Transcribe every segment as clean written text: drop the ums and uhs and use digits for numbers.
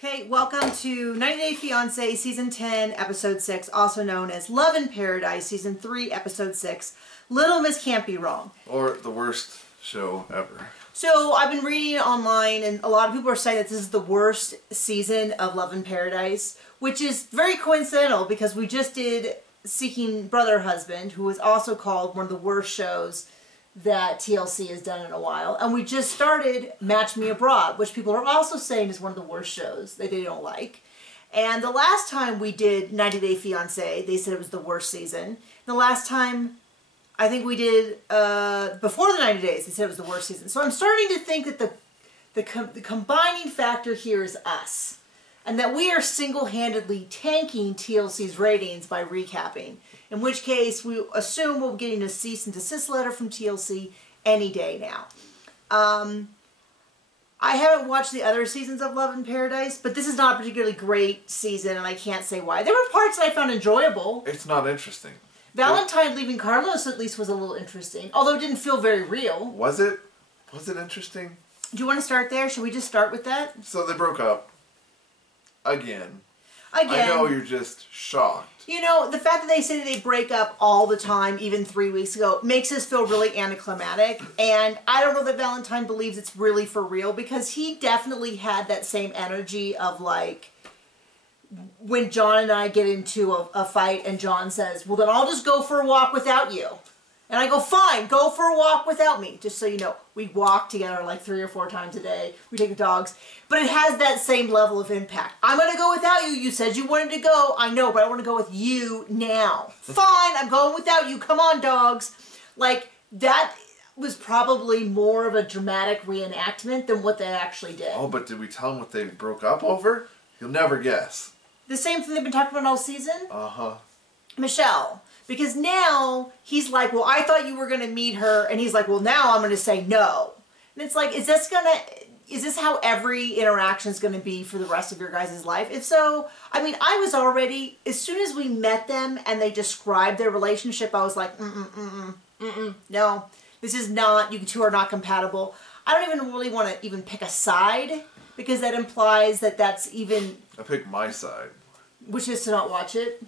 Okay, welcome to 90 Day Fiancé Season 10, Episode 6, also known as Love in Paradise, Season 3, Episode 6. Little Miss Can't Be Wrong. Or the worst show ever. So, I've been reading online, and a lot of people are saying that this is the worst season of Love in Paradise, which is very coincidental because we just did Seeking Brother Husband, who was also called one of the worst shows that TLC has done in a while. And we just started Match Me Abroad, which people are also saying is one of the worst shows that they don't like. And the last time we did 90 Day Fiancé, they said it was the worst season. The last time I think we did before the 90 days, they said it was the worst season. So I'm starting to think that the combining factor here is us. And that we are single-handedly tanking TLC's ratings by recapping. In which case, we assume we'll be getting a cease and desist letter from TLC any day now. I haven't watched the other seasons of Love in Paradise, but this is not a particularly great season, and I can't say why. There were parts that I found enjoyable. It's not interesting. Valentine leaving Carlos, at least, was a little interesting. Although it didn't feel very real. Was it? Was it interesting? Do you want to start there? Should we just start with that? So they broke up. Again. I know you're just shocked. You know, the fact that they say that they break up all the time, even 3 weeks ago, makes us feel really anticlimactic. And I don't know that Valentine believes it's really for real, because he definitely had that same energy of, like, when John and I get into a fight and John says, well, then I'll just go for a walk without you. And I go, fine, go for a walk without me. Just so you know, we walk together like 3 or 4 times a day. We take the dogs. But it has that same level of impact. I'm going to go without you. You said you wanted to go. I know, but I want to go with you now. Fine, I'm going without you. Come on, dogs. Like, that was probably more of a dramatic reenactment than what they actually did. Oh, but did we tell them what they broke up over? You'll never guess. The same thing they've been talking about all season? Uh-huh. Michelle. Because now he's like, well, I thought you were going to meet her. And he's like, well, now I'm going to say no. And it's like, is this how every interaction is going to be for the rest of your guys' life? If so, I mean, I was already, as soon as we met them and they described their relationship, I was like, no, this is not, you two are not compatible. I don't even really want to even pick a side, because that implies that that's even... I picked my side. Which is to not watch it.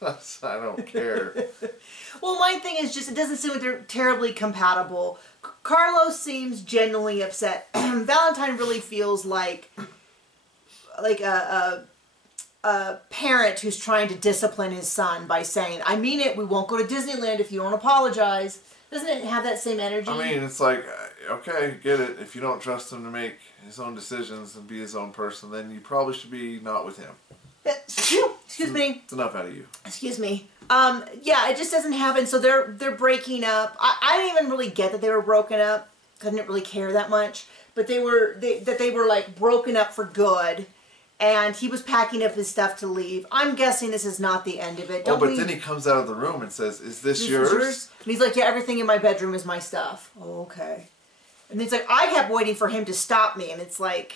I don't care. Well, my thing is just, it doesn't seem like they're terribly compatible. Carlos seems genuinely upset. Valentine really feels like a parent who's trying to discipline his son by saying, I mean it, we won't go to Disneyland if you don't apologize. Doesn't it have that same energy? I mean, it's like, okay, get it. If you don't trust him to make his own decisions and be his own person, then you probably should be not with him. Excuse me. It's enough out of you. Excuse me. Yeah, it just doesn't happen. So they're breaking up. I didn't even really get that they were broken up. I didn't really care that much. But they were like broken up for good. And he was packing up his stuff to leave. I'm guessing this is not the end of it. But then he comes out of the room and says, is this yours? And he's like, yeah, everything in my bedroom is my stuff. Oh, okay. And it's like, I kept waiting for him to stop me. And it's like...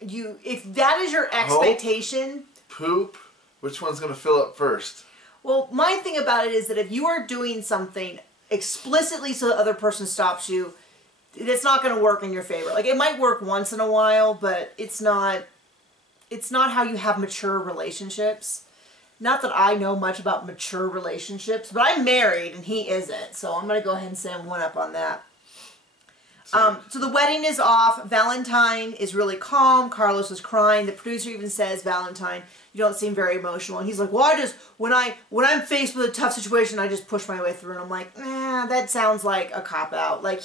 if that is your expectation... Poop? Which one's going to fill up first? Well, my thing about it is that if you are doing something explicitly so the other person stops you, it's not going to work in your favor. Like, it might work once in a while, but it's not how you have mature relationships. Not that I know much about mature relationships, but I'm married and he isn't. So I'm going to go ahead and say I'm one up on that. So the wedding is off. Valentine is really calm. Carlos is crying. The producer even says, Valentine, you don't seem very emotional. And he's like, well, I just, when I'm faced with a tough situation, I just push my way through. And I'm like, that sounds like a cop-out. Like,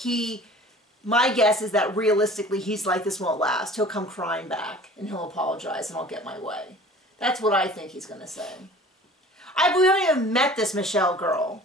my guess is that realistically, he's like, this won't last. He'll come crying back and he'll apologize and I'll get my way. That's what I think he's going to say. We haven't even met this Michelle girl.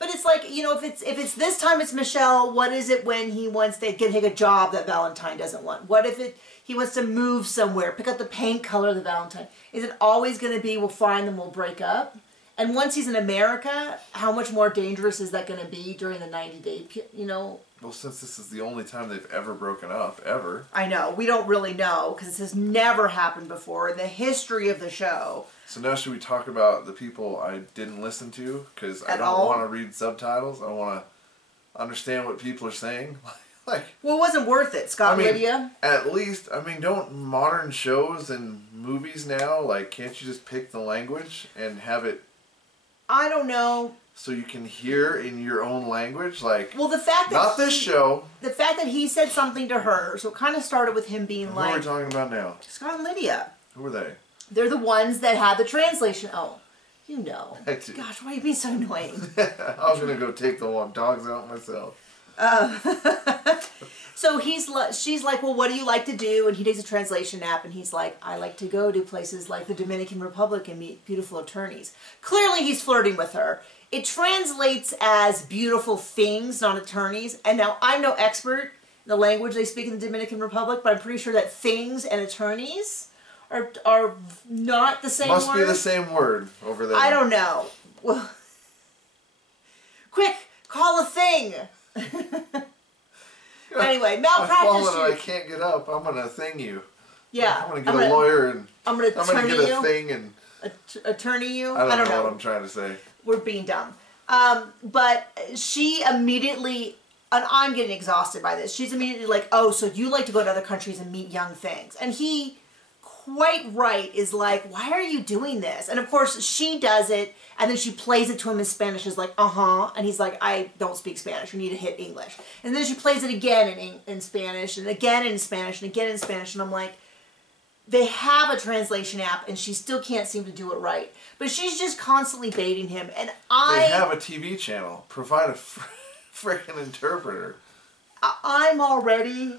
But it's like, you know, if it's this time it's Michelle, what is it when he wants to take a job that Valentine doesn't want? What if he wants to move somewhere, pick up the paint color of the Valentine? Is it always going to be, we'll find them, we'll break up? And once he's in America, how much more dangerous is that going to be during the 90-day, you know? Well, since this is the only time they've ever broken up, ever. I know. We don't really know, because this has never happened before in the history of the show. So now should we talk about the people I didn't listen to? Because I don't want to read subtitles. I want to understand what people are saying. Like, well, it wasn't worth it, Scott and Lydia. At least, don't modern shows and movies now, like, can't you just pick the language and have it... I don't know. So you can hear in your own language, like... Well, the fact that not this show. The fact that he said something to her, so it kind of started with him being like... Who are we talking about now? Scott and Lydia. Who are they? They're the ones that had the translation. Oh, you know. I do. Gosh, why are you being so annoying? I was going to go take the dogs out myself. So she's like, well, what do you like to do? And he takes a translation app, and he's like, I like to go to places like the Dominican Republic and meet beautiful attorneys. Clearly, he's flirting with her. It translates as beautiful things, not attorneys. And now, I'm no expert in the language they speak in the Dominican Republic, but I'm pretty sure that things and attorneys are not the same word. Must be the same word over there. I don't know. Well, quick, call a thing. Anyway, malpractice. I've fallen and I can't get up. I'm gonna thing you. Yeah. I'm gonna get a lawyer and I'm gonna get a thing and attorney you. I don't know what I'm trying to say. We're being dumb. But she immediately, and I'm getting exhausted by this. She's immediately like, "Oh, so you like to go to other countries and meet young things?" And he, quite right, is like, "Why are you doing this?" And of course, she does it, and then she plays it to him in Spanish. Is like, and he's like, "I don't speak Spanish. You need to hit English." And then she plays it again in Spanish, and again in Spanish, and again in Spanish, and I'm like, they have a translation app, and she still can't seem to do it right. But she's just constantly baiting him, and They have a TV channel. Provide a freaking interpreter. I'm already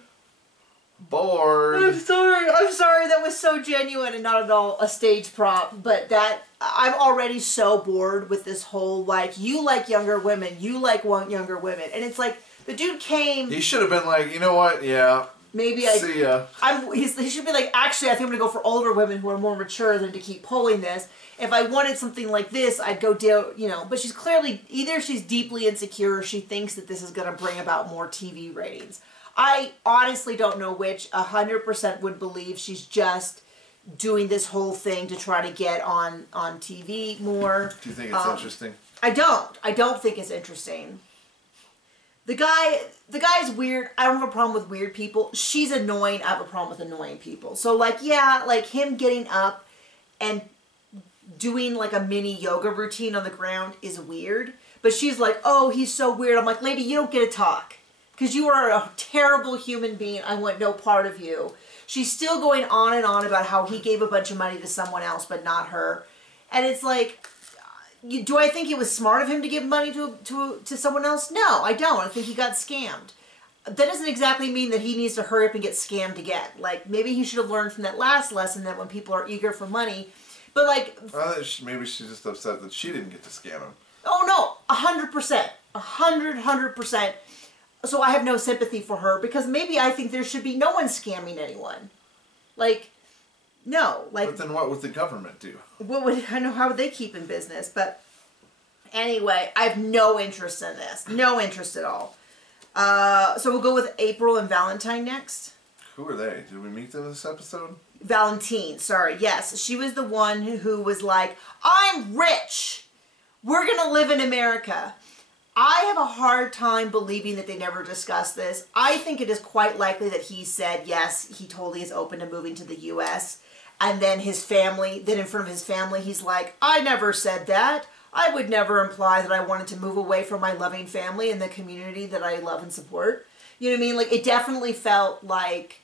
bored. I'm sorry. That was so genuine and not at all a stage prop. But I'm already so bored with this whole, like, you like younger women, you like younger women. And it's like, the dude came... He should have been like, you know what, yeah. Maybe see ya. He should be like, actually, I think I'm going to go for older women who are more mature than to keep pulling this. If I wanted something like this, I'd go down, But she's clearly, either she's deeply insecure or she thinks that this is going to bring about more TV ratings. I honestly don't know which. 100% would believe she's just doing this whole thing to try to get on TV more. Do you think it's interesting? I don't. I don't think it's interesting. The guy's weird. I don't have a problem with weird people. She's annoying. I have a problem with annoying people. So, like, yeah, like him getting up and doing like a mini yoga routine on the ground is weird. But she's like, oh, he's so weird. I'm like, lady, you don't get to talk. Because you are a terrible human being. I want no part of you. She's still going on and on about how he gave a bunch of money to someone else, but not her. And it's like... do I think it was smart of him to give money to someone else? No, I don't. I think he got scammed. That doesn't exactly mean that he needs to hurry up and get scammed again. Like, maybe he should have learned from that last lesson that when people are eager for money. But, like... maybe she's just upset that she didn't get to scam him. Oh, no. 100%. 100%. So I have no sympathy for her because maybe I think there should be no one scamming anyone. Like... No, like... But then what would the government do? How would they keep in business? But anyway, I have no interest in this. No interest at all. So we'll go with April and Valentine next. Who are they? Did we meet them in this episode? Valentine, sorry. Yes, she was the one who was like, I'm rich. We're going to live in America. I have a hard time believing that they never discussed this. I think it is quite likely that he said, yes, he totally is open to moving to the U.S., and then his family, then in front of his family, he's like, I never said that. I would never imply that I wanted to move away from my loving family and the community that I love and support. You know what I mean? Like, it definitely felt like...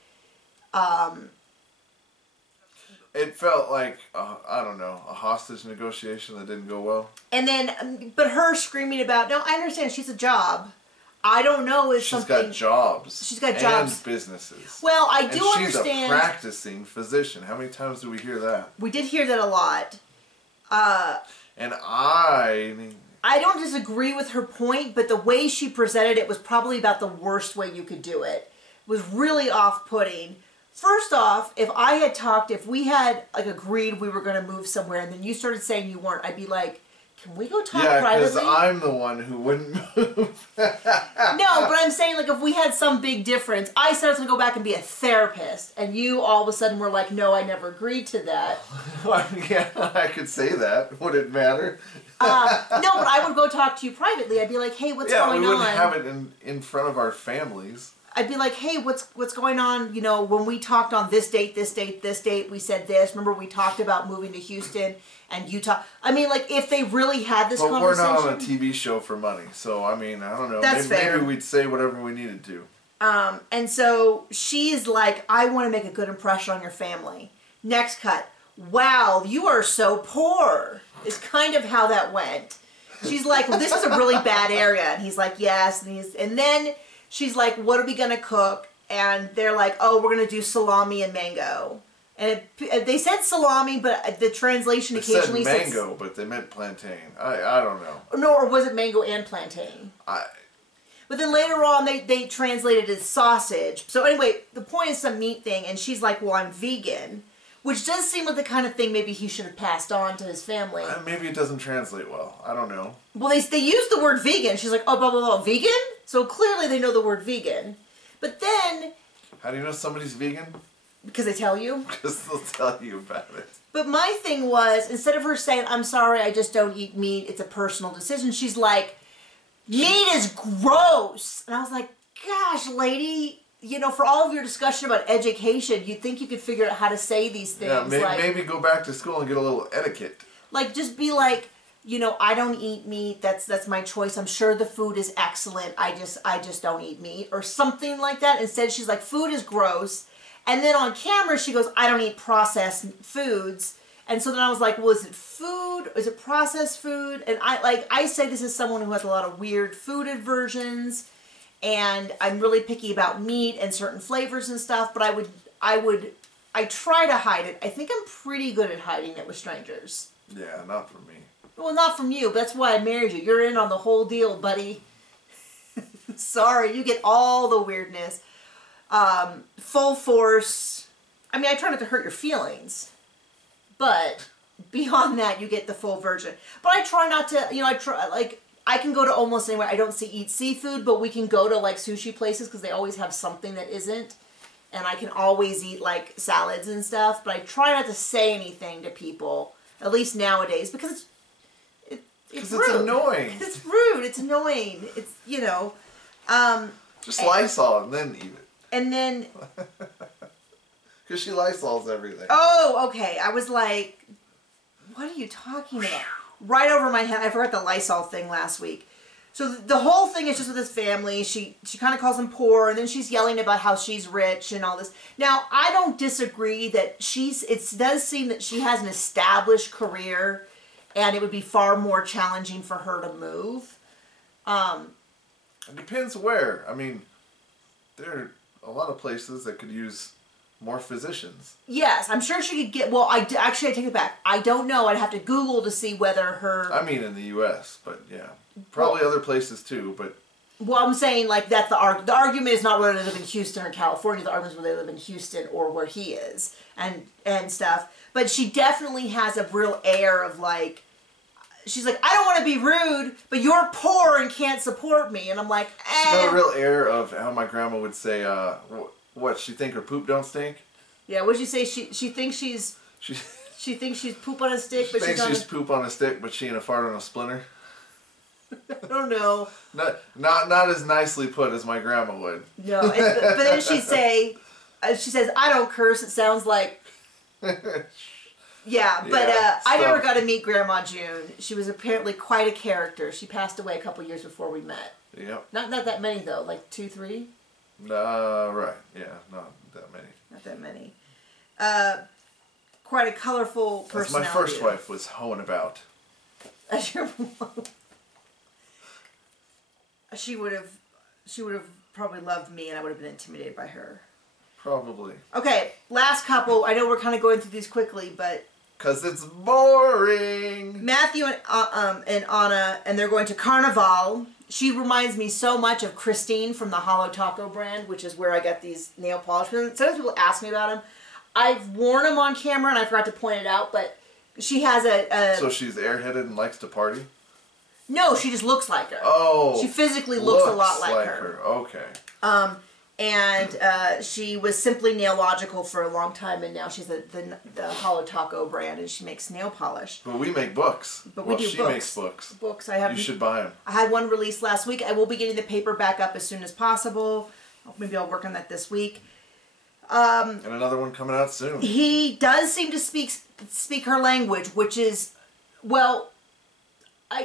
It felt like, I don't know, a hostage negotiation that didn't go well. And then, but her screaming about, no, I understand, she's a job. I don't know if something... She's got jobs. She's got jobs. And businesses. Well, I do understand... understand... she's a practicing physician. How many times do we hear that? We did hear that a lot. And I don't disagree with her point, but the way she presented it was probably about the worst way you could do it. It was really off-putting. First off, if we had like agreed we were going to move somewhere and then you started saying you weren't, I'd be like, can we go talk privately? Yeah, because I'm the one who wouldn't move. No, but I'm saying, like, if we had some big difference, I said I was going to go back and be a therapist, and you all of a sudden were like, no, I never agreed to that. Yeah, I could say that. Would it matter? No, but I would go talk to you privately. I'd be like, hey, what's going on? Yeah, we wouldn't have it in front of our families. I'd be like, hey, what's going on? You know, when we talked on this date, we said this. Remember we talked about moving to Houston and Utah. I mean, like, if they really had this conversation. But we're not on a TV show for money, so I mean, I don't know. That's fair. Maybe we'd say whatever we needed to. And so she's like, I want to make a good impression on your family. Next cut. Wow, you are so poor. Is kind of how that went. She's like, well, this is a really bad area. And he's like, yes. And then she's like, what are we going to cook? And they're like, oh, we're going to do salami and mango. And they said salami, but the translation occasionally said mango, but they meant plantain. I don't know. No, or was it mango and plantain? But then later on, they translated it as sausage. So anyway, the point is some meat thing. And she's like, well, I'm vegan. Which does seem like the kind of thing maybe he should have passed on to his family. Maybe it doesn't translate well. I don't know. Well, they used the word vegan. She's like, oh, blah, blah, blah, vegan? So clearly they know the word vegan. But then... How do you know somebody's vegan? Because they tell you. Because they'll tell you about it. But my thing was, instead of her saying, I'm sorry, I just don't eat meat, it's a personal decision, she's like, meat is gross. And I was like, gosh, lady... You know, for all of your discussion about education, you'd think you could figure out how to say these things. Yeah, maybe go back to school and get a little etiquette. Like, just be like, you know, I don't eat meat. That's my choice. I'm sure the food is excellent. I just don't eat meat, or something like that. Instead, she's like, food is gross. And then on camera, she goes, I don't eat processed foods. And so then I was like, well, is it food? Is it processed food? And I say this as someone who has a lot of weird food aversions. And I'm really picky about meat and certain flavors and stuff, but I try to hide it. I think I'm pretty good at hiding it with strangers. Yeah, not from me. Well, not from you, but that's why I married you. You're in on the whole deal, buddy. Sorry, you get all the weirdness. Full force. I mean, I try not to hurt your feelings, but beyond that, you get the full version. But I try not to, you know, I can go to almost anywhere. I don't eat seafood, but we can go to like sushi places because they always have something that isn't. And I can always eat like salads and stuff, but I try not to say anything to people, at least nowadays, because it's rude. It's annoying. It's rude. It's annoying. It's, you know. Just Lysol and then eat it. And then. Because she Lysols everything. Oh, okay. I was like, what are you talking about? Right over my head. I forgot the Lysol thing last week. So the whole thing is just with this family. She kind of calls them poor, and then she's yelling about how she's rich and all this. Now, I don't disagree that it does seem that she has an established career, and it would be far more challenging for her to move. It depends where. I mean, there are a lot of places that could use more physicians. Yes, I'm sure she could get... Well, actually, I take it back. I don't know. I'd have to Google to see whether her... I mean, in the U.S., but yeah. Probably other places too, but... Well, I'm saying, like, that's the argument is not whether they live in Houston or California. The argument is whether they live in Houston or where he is and stuff. But she definitely has a real air of, like... She's like, I don't want to be rude, but you're poor and can't support me. And I'm like, eh. She's got a real air of how my grandma would say, what, she think her poop don't stink? Yeah, what'd you say? She thinks she's... She thinks she's poop on a stick, but she's poop on a stick, but she ain't a fart on a splinter. I don't know. Not as nicely put as my grandma would. No, but then she'd say, she says, I don't curse. It sounds like... Yeah, but I never got to meet Grandma June. She was apparently quite a character. She passed away a couple years before we met. Yep. Not that many, though. Like 2, 3? Right. Yeah, not that many. Not that many. Quite a colorful personality. My first wife was hoeing about. She would have probably loved me, and I would have been intimidated by her. Probably. Okay, last couple. I know we're kind of going through these quickly, but... Because it's boring. Matthew and Anna, and they're going to Carnival. She reminds me so much of Christine from the Hollow Taco brand, which is where I got these nail polish. Sometimes people ask me about them. I've worn them on camera, and I forgot to point it out, but she has a... So she's airheaded and likes to party? No, she just looks like her. Oh. She physically looks a lot like her. Okay. And she was Simply Nailogical for a long time, and now she's the Hollow Taco brand, and she makes nail polish. But we make books. But we do she books. Makes books. Books. You should buy them. I had one released last week. I will be getting the paper back up as soon as possible. Maybe I'll work on that this week. And another one coming out soon. He does seem to speak her language, which is, well, I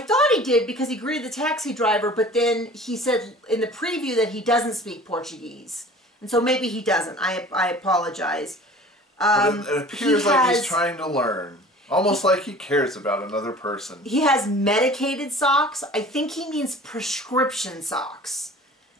thought he did because he greeted the taxi driver, but then he said in the preview that he doesn't speak Portuguese. And so maybe he doesn't. I apologize. But it appears like he's trying to learn. Almost like he cares about another person. He has medicated socks. I think he means prescription socks.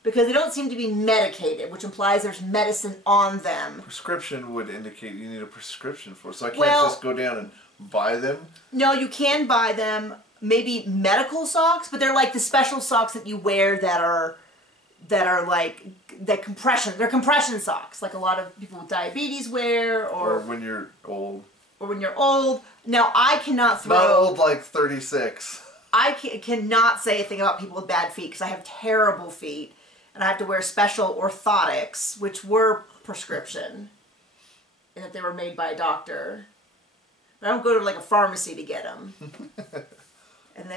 Because they don't seem to be medicated, which implies there's medicine on them. Prescription would indicate you need a prescription for. So I can't just go down and buy them? No, you can buy them. Maybe medical socks, but they're like the special socks that you wear that are like they're compression socks, like a lot of people with diabetes wear, or when you're old. Or when you're old. Now I cannot throw. Not old like 36. I cannot say a thing about people with bad feet because I have terrible feet, and I have to wear special orthotics, which were prescription, and that they were made by a doctor. But I don't go to like a pharmacy to get them. And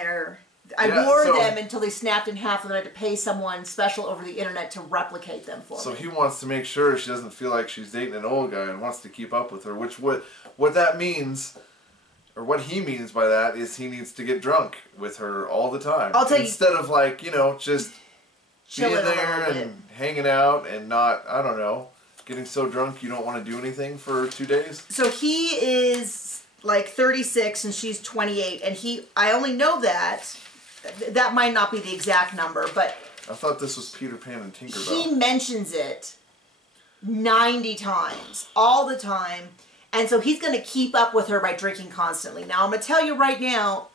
I wore them until they snapped in half, and then I had to pay someone special over the internet to replicate them for me. So he wants to make sure she doesn't feel like she's dating an old guy and wants to keep up with her, which what that means, or what he means by that, is he needs to get drunk with her all the time. I'll tell you, instead of like, just being there and hanging out and not, I don't know, getting so drunk you don't want to do anything for 2 days. So he is like 36 and she's 28, and I only know that might not be the exact number, but I thought this was Peter Pan and Tinkerbell. He mentions it 90 times, all the time, and so he's going to keep up with her by drinking constantly. Now I'm going to tell you right now,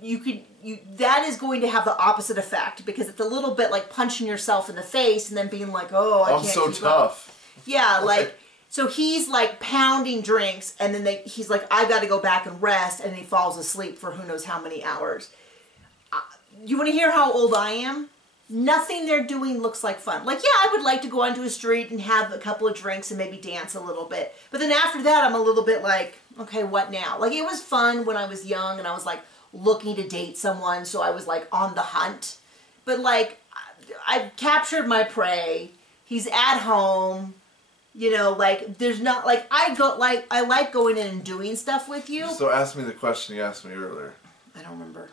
that is going to have the opposite effect, because it's a little bit like punching yourself in the face and then being like, oh, I can't I'm so keep tough. Up. Yeah, okay. like. So he's like pounding drinks, and then he's like, I've got to go back and rest, and he falls asleep for who knows how many hours. You want to hear how old I am? Nothing they're doing looks like fun. Like, yeah, I would like to go onto a street and have a couple of drinks and maybe dance a little bit. But then after that, I'm a little bit like, okay, what now? Like, it was fun when I was young, and I was like looking to date someone, so I was like on the hunt. But like, I've captured my prey. He's at home. Like, there's not, like, I like going in and doing stuff with you. So ask me the question you asked me earlier. I don't remember.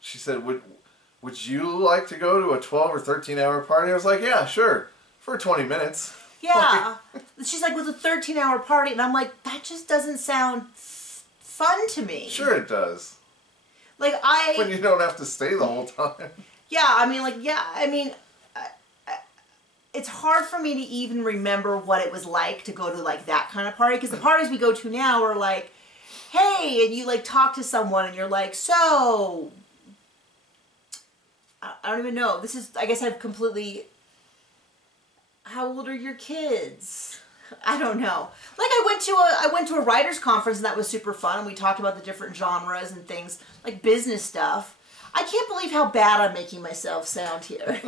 She said, would you like to go to a 12 or 13 hour party? I was like, yeah, sure, for 20 minutes. Yeah. She's like, with a 13-hour party, and I'm like, that just doesn't sound fun to me. Sure it does. Like, when you don't have to stay the whole time. Yeah, I mean, it's hard for me to even remember what it was like to go to like that kind of party, because the parties we go to now are like, hey, and you like talk to someone and you're like, so I don't even know. This is, I guess I've completely, how old are your kids? I don't know. Like, I went to a writers conference, and that was super fun, and we talked about the different genres and things, like business stuff. I can't believe how bad I'm making myself sound here.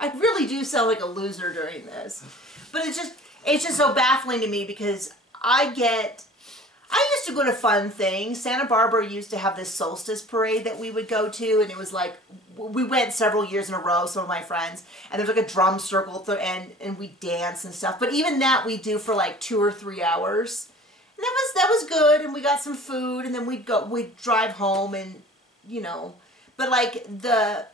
I really do sound like a loser during this. But it's just so baffling to me, because I used to go to fun things. Santa Barbara used to have this solstice parade that we would go to, and it was like, we went several years in a row, some of my friends, and there's like a drum circle and we dance and stuff. But even that we do for like 2 or 3 hours. And that was good, and we got some food, and then we'd drive home, and but like the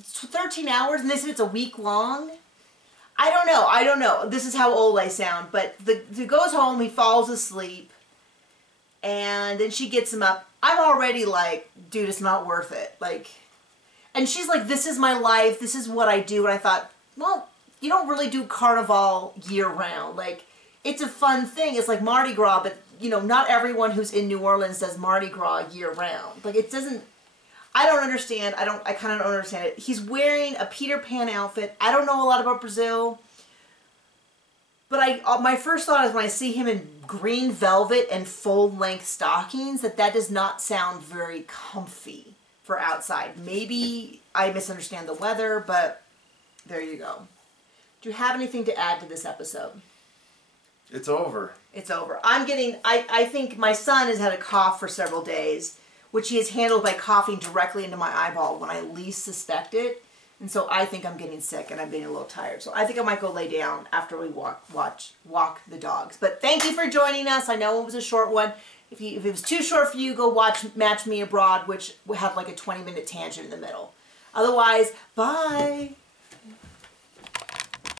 13 hours, and they said it's a week long. I don't know. This is how old I sound. But he goes home, he falls asleep, and then she gets him up. I'm already like, dude, it's not worth it. Like, and she's like, this is my life. This is what I do. And I thought, well, you don't really do Carnival year round. Like, it's a fun thing. It's like Mardi Gras, but not everyone who's in New Orleans does Mardi Gras year round. Like, it doesn't. I don't understand. I kind of don't understand it. He's wearing a Peter Pan outfit. I don't know a lot about Brazil. But my first thought is when I see him in green velvet and full-length stockings, that does not sound very comfy for outside. Maybe I misunderstand the weather, but there you go. Do you have anything to add to this episode? It's over. It's over. I think my son has had a cough for several days, which he has handled by coughing directly into my eyeball when I least suspect it. And so I think I'm getting sick and I'm getting a little tired. So I think I might go lay down after we walk the dogs. But thank you for joining us. I know it was a short one. If it was too short for you, go watch Match Me Abroad, which will have like a 20-minute tangent in the middle. Otherwise, bye.